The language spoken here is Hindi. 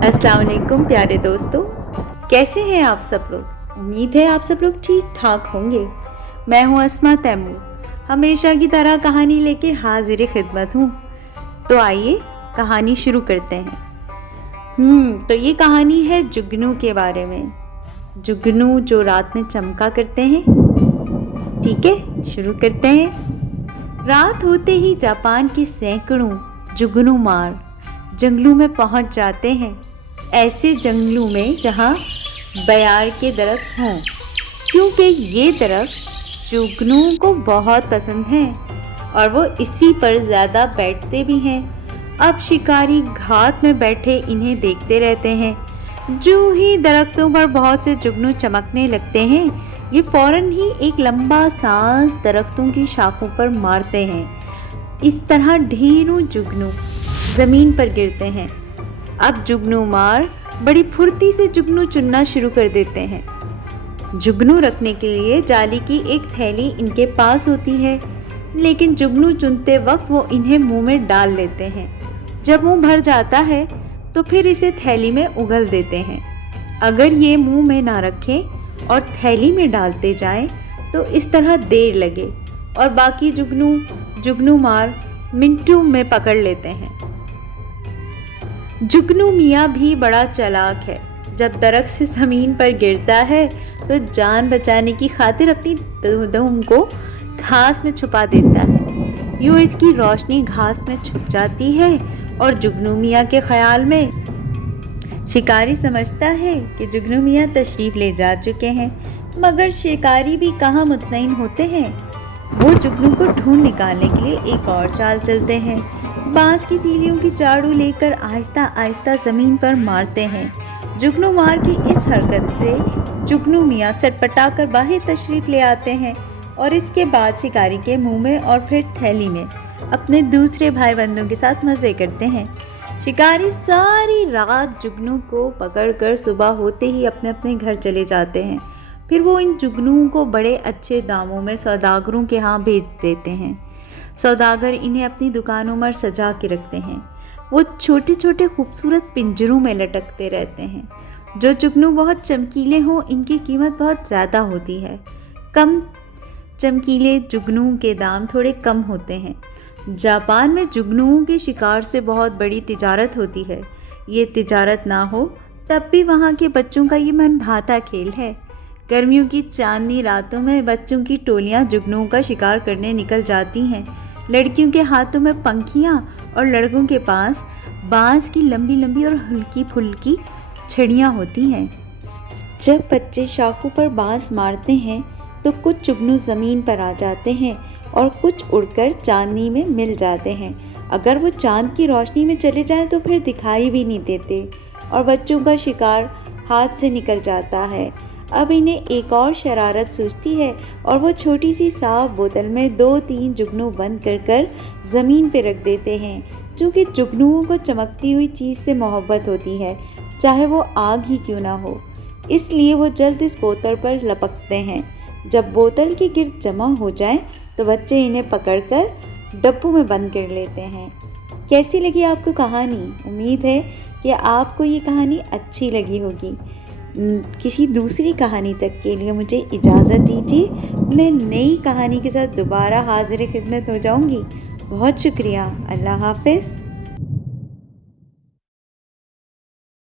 अस्सलाम वालेकुम प्यारे दोस्तों, कैसे हैं आप सब लोग। उम्मीद है आप सब लोग ठीक ठाक होंगे। मैं हूं अस्मा तैमूर, हमेशा की तरह कहानी लेके हाजिर खिदमत हूं। तो आइए कहानी शुरू करते हैं। तो ये कहानी है जुगनू के बारे में। जुगनू जो रात में चमका करते हैं। ठीक है, शुरू करते हैं। रात होते ही जापान के सैकड़ों जुगनू मार जंगलों में पहुंच जाते हैं। ऐसे जंगलों में जहां बयार के दरख्त हों, क्योंकि ये दरख्त जुगनुओं को बहुत पसंद हैं और वो इसी पर ज़्यादा बैठते भी हैं। अब शिकारी घात में बैठे इन्हें देखते रहते हैं। जो ही दरख्तों पर बहुत से जुगनू चमकने लगते हैं, ये फौरन ही एक लंबा सांस दरख्तों की शाखों पर मारते हैं। इस तरह ढेरों जुगनू ज़मीन पर गिरते हैं। अब जुगनू मार बड़ी फुर्ती से जुगनू चुनना शुरू कर देते हैं। जुगनू रखने के लिए जाली की एक थैली इनके पास होती है, लेकिन जुगनू चुनते वक्त वो इन्हें मुंह में डाल लेते हैं। जब मुंह भर जाता है तो फिर इसे थैली में उगल देते हैं। अगर ये मुंह में ना रखें और थैली में डालते जाएं तो इस तरह देर लगे और बाकी जुगनू मार मिनटों में पकड़ लेते हैं। जुगनू मियाँ भी बड़ा चालाक है। जब दरख्त से ज़मीन पर गिरता है तो जान बचाने की खातिर अपनी दुम को घास में छुपा देता है। यूँ इसकी रोशनी घास में छुप जाती है और जुगनू मियाँ के ख्याल में शिकारी समझता है कि जुगनू मियाँ तशरीफ़ ले जा चुके हैं। मगर शिकारी भी कहाँ मुतमईन होते हैं। वो जुगनू को ढूंढ निकालने के लिए एक और चाल चलते हैं। बांस की तीलियों की झाड़ू लेकर आहिस्ता आहिस्ता ज़मीन पर मारते हैं। जुगनू मार की इस हरकत से जुगनू मियाँ सटपटा कर बाहर तशरीफ़ ले आते हैं और इसके बाद शिकारी के मुंह में और फिर थैली में अपने दूसरे भाई बंधुओं के साथ मज़े करते हैं। शिकारी सारी रात जुगनू को पकड़कर सुबह होते ही अपने अपने घर चले जाते हैं। फिर वो इन जुगनुओं को बड़े अच्छे दामों में सौदागरों के यहाँ बेच देते हैं। सौदागर इन्हें अपनी दुकानों में सजा के रखते हैं। वो छोटे छोटे खूबसूरत पिंजरों में लटकते रहते हैं। जो जुगनू बहुत चमकीले हों, इनकी कीमत बहुत ज़्यादा होती है। कम चमकीले जुगनुओं के दाम थोड़े कम होते हैं। जापान में जुगनुओं के शिकार से बहुत बड़ी तिजारत होती है। ये तिजारत ना हो तब भी वहाँ के बच्चों का ये मन भाता खेल है। गर्मियों की चांदनी रातों में बच्चों की टोलियाँ जुगनुओं का शिकार करने निकल जाती हैं। लड़कियों के हाथों में पंखियाँ और लड़कों के पास बांस की लंबी लंबी और हल्की फुल्की छड़ियाँ होती हैं। जब बच्चे शाखों पर बांस मारते हैं तो कुछ जुगनू ज़मीन पर आ जाते हैं और कुछ उड़कर चांदनी में मिल जाते हैं। अगर वो चांद की रोशनी में चले जाएं तो फिर दिखाई भी नहीं देते और बच्चों का शिकार हाथ से निकल जाता है। अब इन्हें एक और शरारत सूझती है और वो छोटी सी साफ बोतल में 2-3 जुगनू बंद कर ज़मीन पे रख देते हैं। क्योंकि जुगनुओं को चमकती हुई चीज़ से मोहब्बत होती है, चाहे वो आग ही क्यों ना हो। इसलिए वो जल्द इस बोतल पर लपकते हैं। जब बोतल के गिर्द जमा हो जाए तो बच्चे इन्हें पकड़कर डब्बों में बंद कर लेते हैं। कैसी लगी आपको कहानी? उम्मीद है कि आपको ये कहानी अच्छी लगी होगी। किसी दूसरी कहानी तक के लिए मुझे इजाज़त दीजिए। मैं नई कहानी के साथ दोबारा हाजिर खिदमत हो जाऊंगी। बहुत शुक्रिया। अल्लाह हाफ़िज़।